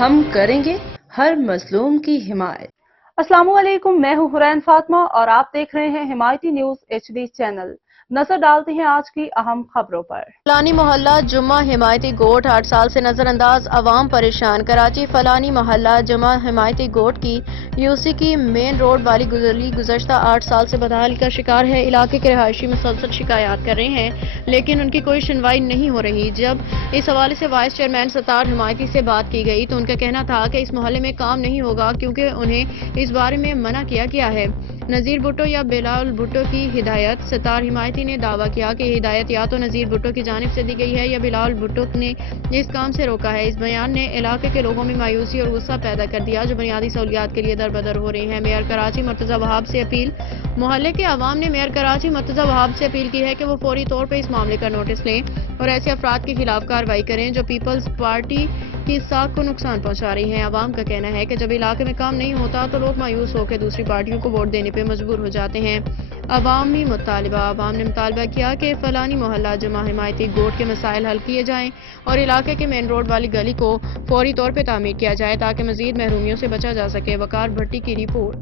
ہم کریں گے ہر مظلوم کی حمایت۔ السلام علیکم، میں ہوں حرین فاطمہ اور آپ دیکھ رہے ہیں حمایتی نیوز HD چینل۔ نظر ڈالتے ہیں آج کی اہم خبروں پر۔ فلانی محلہ جمعہ حمایتی گوٹ 8 سال سے نظر انداز، عوام پریشان۔ کراچی فلانی محلہ جمعہ حمایتی گوٹ کی UC کی مین روڈ والی گلی گزشتہ 8 سال سے بدحالی کا شکار ہے۔ علاقے کے رہائشی مسلسل شکایات کر رہے ہیں لیکن ان کی کوئی سنوائی نہیں ہو رہی۔ جب اس حوالے سے وائس چیئرمین ستار حمایتی سے بات کی گئی تو ان کا کہنا تھا کہ اس محلے میں کام نہیں ہوگا کیونکہ انہیں اس بارے میں منع کیا گیا ہے۔ نذیر بھٹو یا بلال بھٹو کی ہدایت؟ ستار حمایتی نے دعویٰ کیا کہ ہدایت یا تو نذیر بھٹو کی جانب سے دی گئی ہے یا بلال بھٹو نے اس کام سے روکا ہے۔ اس بیان نے علاقے کے لوگوں میں مایوسی اور غصہ پیدا کر دیا جو بنیادی سہولیات کے لیے در بدر ہو رہے ہیں۔ میئر کراچی مرتضی وہاب سے اپیل۔ محلے کے عوام نے میئر کراچی مرتضی وہاب سے اپیل کی ہے کہ وہ فوری طور پر اس معاملے کا نوٹس لیں اور ایسے افراد کے خلاف کارروائی کریں جو پیپلز پارٹی کی ساکھ کو نقصان پہنچا رہی ہیں۔ عوام کا کہنا ہے کہ جب علاقے میں کام نہیں ہوتا تو لوگ مایوس ہو کے دوسری پارٹیوں کو ووٹ دینے پہ مجبور ہو جاتے ہیں۔ عوام نے مطالبہ کیا کہ فلانی محلہ جمعہ حمایتی گوٹ کے مسائل حل کیے جائیں اور علاقے کے مین روڈ والی گلی کو فوری طور پہ تعمیر کیا جائے تاکہ مزید محرومیوں سے بچا جا سکے۔ وقار بھٹی کی رپورٹ۔